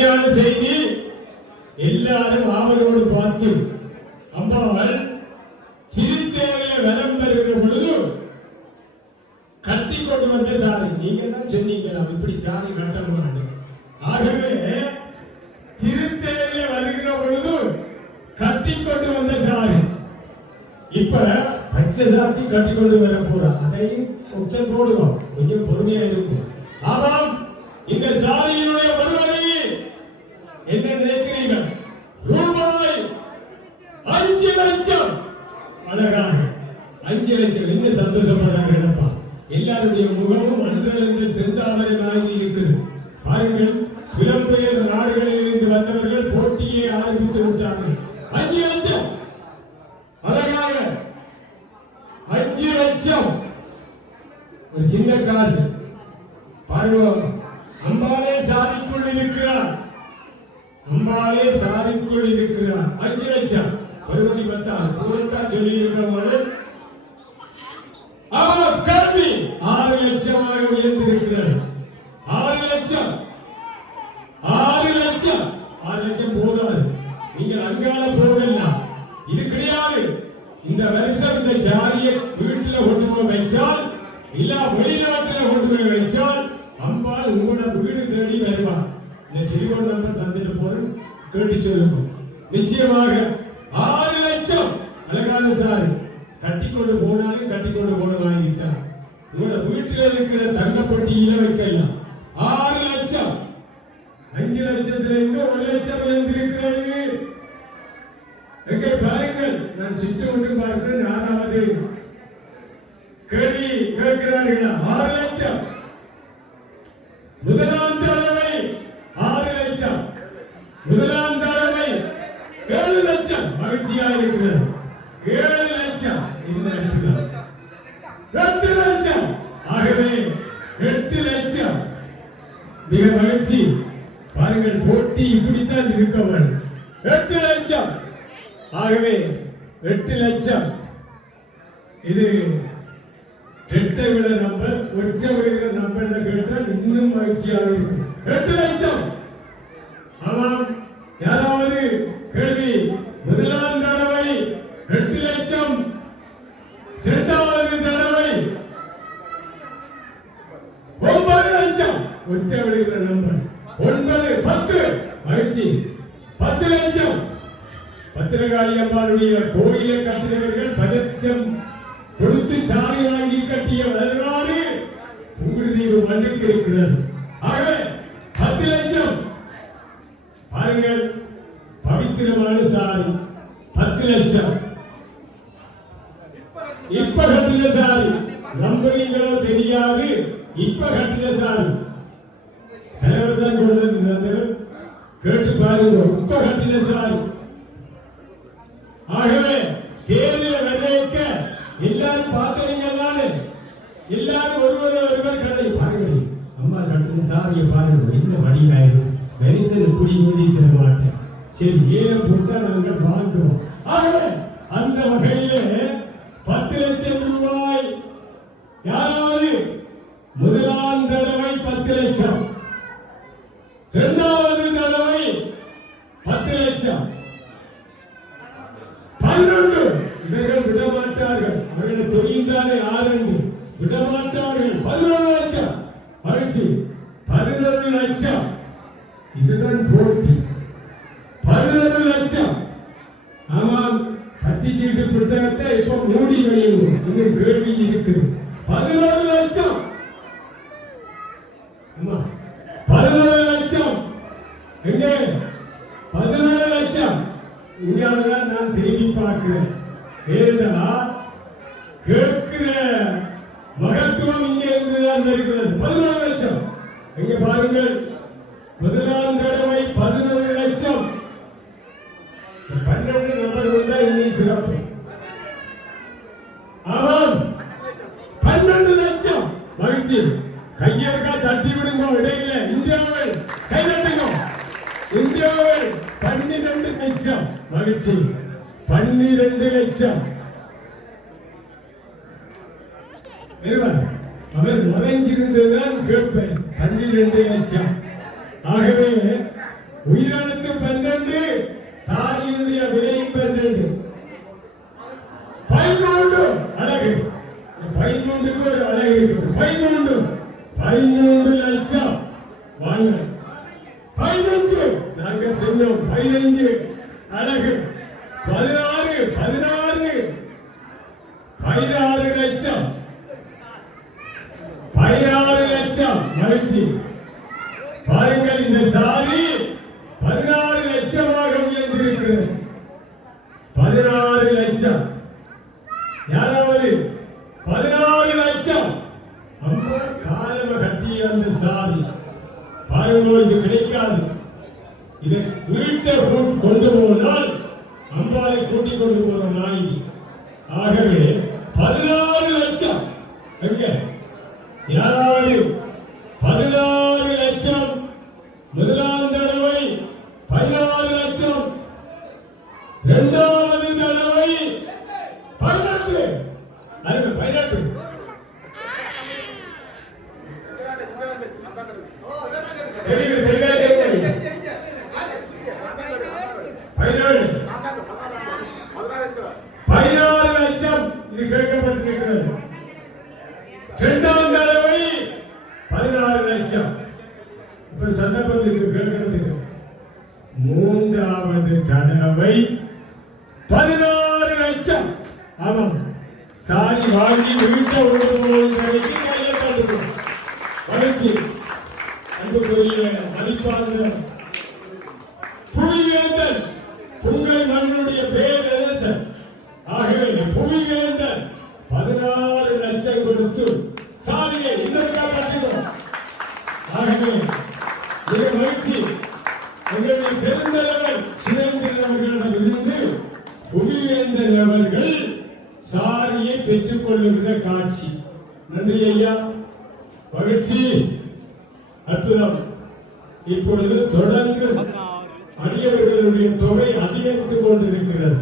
அருமையான செய்தி. எல்லாரும் ஆவலோடு பார்த்து அம்பாள் திருத்தேவையை வலம் பெறுகிற பொழுது கட்டி கொண்டு வந்த சாரி. நீங்க தான் சொன்னீங்களாம் இப்படி சாரி கட்டணும். ஆகவே திருத்தேவையை வருகிற பொழுது கட்டி கொண்டு வந்த சாரி இப்ப பச்சை சாத்தி கட்டி கொண்டு வர போறோம். அதையும் உச்சம் போடுவோம், கொஞ்சம் பொறுமையா இருக்கும். ஆமாம், இந்த சாரியினுடைய வருவாய் என்ன நினைக்கிறீர்கள்? ரூபாய் 5 லட்சம். அழகாக 5 லட்சம். என்ன சந்தோஷப்படுறாங்கப்பா. எல்லாருடைய முகமும் அன்றளந்து செந்தாமரையாக இருக்குது. பாருங்கள், புலம்பெயர் நாடுகளில் இருந்து வந்தவர்கள் போட்டியை ஆரம்பித்து விட்டார்கள். 5 லட்சம். அழகாக 5 லட்சம். ஒரு சின்ன காசு. பாருங்க, அம்பாலே சாதிக்குள் இருக்கிறார். அம்பாலே சாதிக்குள் இருக்கிறார். 5 லட்சம் பருவதி பத்தால் பூரத்தான் சொல்லி இருக்கிறவங்க. அவர் கல்வி 6 லட்சமாக உயர்ந்திருக்கிறார். 6 லட்சம். 6 லட்சம். 6 லட்சம் போதாது. நீங்கள் அங்கால போகலாம். இது கிடையாது. இந்த வருஷம் இந்த சாரியை வீட்டில் கொண்டு போய் வைச்சால், இல்ல வெளிநாட்டில் கொண்டு போய் வைச்சால், அம்பாள் உங்களோட வீடு தேடி வருவார். இந்த டெலிபோன் நம்பர் தந்துட்டு போறேன், கேட்டு சொல்லுங்க. நிச்சயமாக 6 லட்சம். அழகான சாரி. கட்டிக்கொண்டு போனாலும் கட்டிக்கொண்டு போன வாங்கிட்டார். உங்களோட வீட்டில் இருக்கிற தங்கப்பட்டியில வைக்கலாம். 6 லட்சம். 5 லட்சத்துல இருந்து 1 லட்சம் இருக்கிறது. எங்கே பாருங்கள், நான் சித்து கொண்டு பார்க்கிறேன். 4வது கேள்வி கேட்கிறார்கள். 6 லட்சம். முதலாம் தடவை 6 லட்சம். முதலாம் தடவை 7 லட்சம். மகிழ்ச்சியாக இருக்கிறது. 7 லட்சம். இந்த 8 லட்சம். ஆகவே 8 லட்சம். மிக மகிழ்ச்சி. பாருங்கள், போட்டி இப்படித்தான் இருக்க வேண்டும். 8 லட்சம். ஆகவே 8 லட்சம். இது ரெட்டை விட நம்பர், ஒற்றை விடுகிற நம்பர் கேட்டால் இன்னும் மகிழ்ச்சியாக இருக்கும். 8 லட்சம். ஆமாம், யாராவது கேள்வி? முதலாம் தடவை 8 லட்சம். இரண்டாவது தடவை 9 லட்சம். ஒற்றை விடுகிற நம்பர் 9, 10. மகிழ்ச்சி. 10 லட்சம். பத்திரகாளி அம்மாளுடைய கோயிலை கட்டினவர்கள் 10 லட்சம் கொடுத்து சாலை வாங்கி கட்டிய வரலாறு புங்குடுதீவு மண்ணுக்கு இருக்கிறது. ஆகவே 10 லட்சம். பாருங்கள், பவித்திரமான சாரி. 10 லட்சம். இப்ப கட்டின சாரி. நம்புறீங்களோ தெரியாது. இப்ப கட்டின சாரி. தலைவர் தான் கொண்டு கேட்டு பாருங்க. இப்ப கட்டின சாரி. ஆகவே தேர்தல் வரவேற்க எல்லாரும் பார்த்தீங்கன்னாலே எல்லாரும் ஒருவர் கடை பாருங்கள். அம்மா கட்டுறது சாரியை பாருங்க. இந்த வடிவாயிரும் மனுஷன் இப்படி ஓடி தர மாட்டேன். சரி, ஏலம் போட்டா நாங்கள் வாங்குவோம். ஆகவே அந்த வகையிலே 10 லட்சம் ரூபாய். யாராவது முதலாம் தடவை 10 லட்சம். இரண்டாவது தடவை 10 லட்சம். 11. இவர்கள் விடமாட்டார்கள். அவர்களை தெரிந்தாலே 6 விடமாட்டார்கள். 11 லட்சம். மகிழ்ச்சி. 11 லட்சம். இதுதான் போட்டி. 11 லட்சம். ஆமாம், பட்டிச்சீட்டு புத்தகத்தை இப்ப மூடி வையுங்க. இன்னும் கேள்வி இருக்குது. 11 லட்சம். 11 லட்சம். எங்கே? 11 லட்சம். இங்கதான் நான் திரும்பி பார்க்கிறேன். ஏன்னா கேட்கிற மகத்துவம் இங்கே இருந்துதான் இருக்கிறது. 11 லட்சம். இங்க பாருங்கள், முதலாம் தடவை 11 லட்சம். 12 நம்பர் வந்தா இன்னும் சிறப்பு. ஆமாம், 12 லட்சம். மகிழ்ச்சி. கையற்கா தட்டி விடுங்க. இடையில இந்தியாவில் கை தட்டுங்க. இந்தியாவில் 12 லட்சம். மகிழ்ச்சி. 12 லட்சம். அவர் மறைஞ்சிருந்ததுதான் கேட்பேன். 12 லட்சம். ஆகவே உயிரெழுத்து 12, சாதியினுடைய விலை 12. 13 அழகு. 13க்கு ஒரு அழகு இருக்கு. 13 லட்சம் வாங்க. 15 நாங்கள் சொன்னோம் 15 அழகு. 16 லட்சம். 16 லட்சம் மகிழ்ச்சி. பாருங்கள், இந்த சாதி 16 லட்சமாக உயர்ந்திருக்கிறது. 16 லட்சம். யாராவது 14 லட்சம். அம்மா காலம கட்டிய அந்த சாதி பாருங்கள், இது கிடைக்காது. இதை வீட்டை கொண்டு போனால் அம்பாலை கூட்டிக் கொண்டு போற நாய். ஆகவே 14 லட்சம். எங்க யாராவது 14 லட்சம். முதலாம் தடவை 14 லட்சம். இரண்டாவது தடவை 18. அது 18. இது கேட்கப்பட்டிருக்கிறது. இரண்டாம் தடவை 16 லட்சம். இப்ப சந்தர்ப்பத்துக்கு கேட்கிறதுக்கு மூன்றாவது தடவை 16 லட்சம். ஆமாம், சாரி வாங்கி வீட்டை உணர்வுக்கு கையை தட்டுகிறோம். வளர்ச்சி அன்புக்குரிய மதிப்பார்ந்த புவிவேந்தன், உங்கள் மண்ணுடைய பேரரசன். ஆகவே புவிவேந்தன் 16 லட்சம் கொடுத்து சாரியை இன்னொரு கட்டுகிறோம். ஆகவே இது மகிழ்ச்சி. எங்களுடைய பெருந்தலைவர் சுரேந்திரன் அவர்களிடம் இருந்து புவிவேந்தன் அவர்கள் சாரியை பெற்றுக் கொள்ளுகிற காட்சி. நன்றி ஐயா, மகிழ்ச்சி, அற்புதம். இப்பொழுது தொடர்ந்து அடியவர்களுடைய தொகை அதிகரித்துக் கொண்டிருக்கிறது.